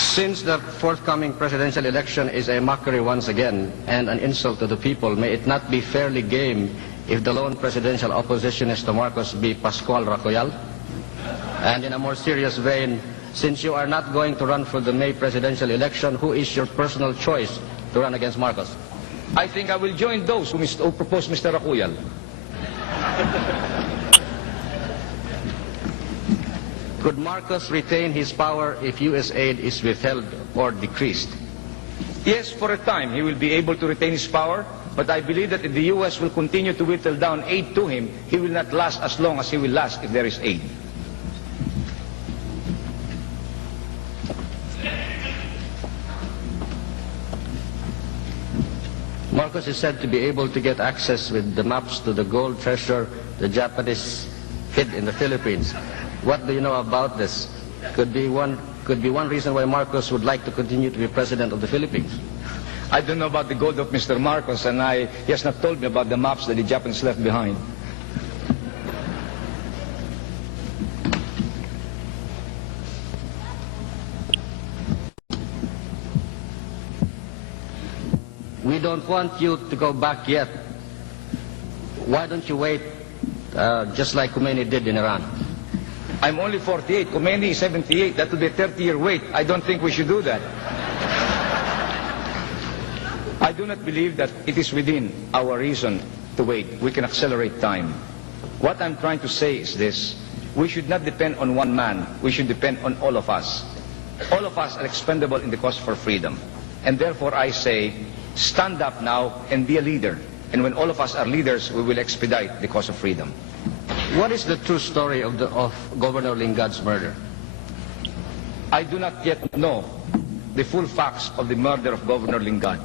Since the forthcoming presidential election is a mockery once again and an insult to the people, may it not be fairly game if the lone presidential oppositionist to Marcos be Pascual Racoyal? And in a more serious vein, since you are not going to run for the May presidential election, who is your personal choice to run against Marcos? I think I will join those who propose Mr. Racoyal. Could Marcos retain his power if U.S. aid is withheld or decreased? Yes, for a time he will be able to retain his power, but I believe that if the U.S. will continue to whittle down aid to him, he will not last as long as he will last if there is aid. Marcos is said to be able to get access with the maps to the gold treasure the Japanese hid in the Philippines. What do you know about this? Could be one reason why Marcos would like to continue to be president of the Philippines. I don't know about the gold of Mr. Marcos, and he has not told me about the maps that the Japanese left behind. We don't want you to go back yet. Why don't you wait, just like Khomeini did in Iran? I'm only 48. Khomeini is 78. That would be a 30-year wait. I don't think we should do that. I do not believe that it is within our reason to wait. We can accelerate time. What I'm trying to say is this. We should not depend on one man. We should depend on all of us. All of us are expendable in the cause for freedom. And therefore I say, stand up now and be a leader. And when all of us are leaders, we will expedite the cause of freedom. What is the true story of Governor Lingad's murder? I do not yet know the full facts of the murder of Governor Lingad.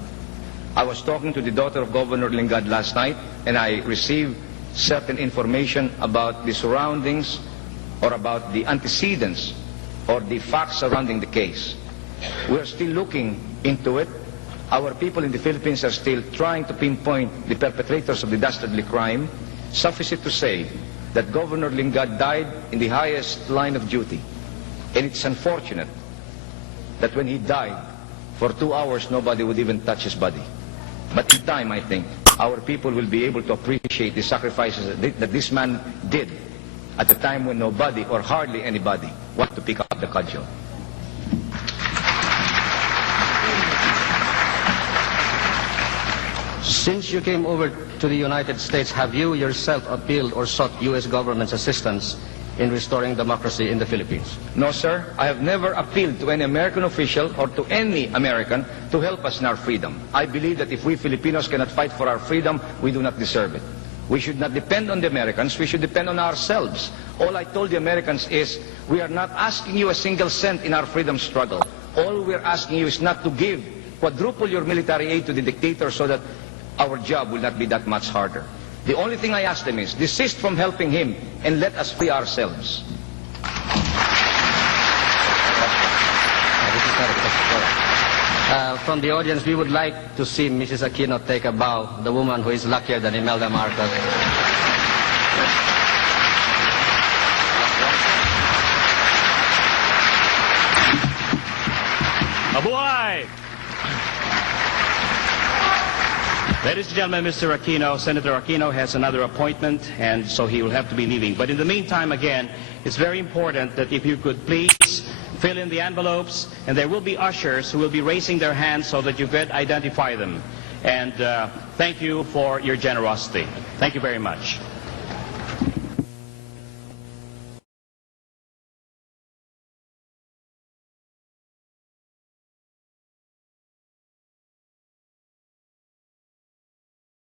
I was talking to the daughter of Governor Lingad last night, and I received certain information about the surroundings or about the antecedents or the facts surrounding the case. We are still looking into it. Our people in the Philippines are still trying to pinpoint the perpetrators of the dastardly crime. Suffice it to say that Governor Lingad died in the highest line of duty. And it's unfortunate that when he died, for 2 hours nobody would even touch his body. But in time, I think, our people will be able to appreciate the sacrifices that this man did at a time when nobody, or hardly anybody, wanted to pick up the cudgel. Since you came over to the United States, have you yourself appealed or sought U.S. government's assistance in restoring democracy in the Philippines? No, sir. I have never appealed to any American official or to any American to help us in our freedom. I believe that if we Filipinos cannot fight for our freedom, we do not deserve it. We should not depend on the Americans. We should depend on ourselves. All I told the Americans is, we are not asking you a single cent in our freedom struggle. All we're asking you is not to quadruple your military aid to the dictator so that our job will not be that much harder. The only thing I ask them is, desist from helping him and let us free ourselves. From the audience, we would like to see Mrs. Aquino take a bow, the woman who is luckier than Imelda Marcos. Mabuhay! Ladies and gentlemen, Mr. Aquino, Senator Aquino has another appointment, and so he will have to be leaving. But in the meantime, again, it's very important that if you could please fill in the envelopes, and there will be ushers who will be raising their hands so that you could identify them. And thank you for your generosity. Thank you very much.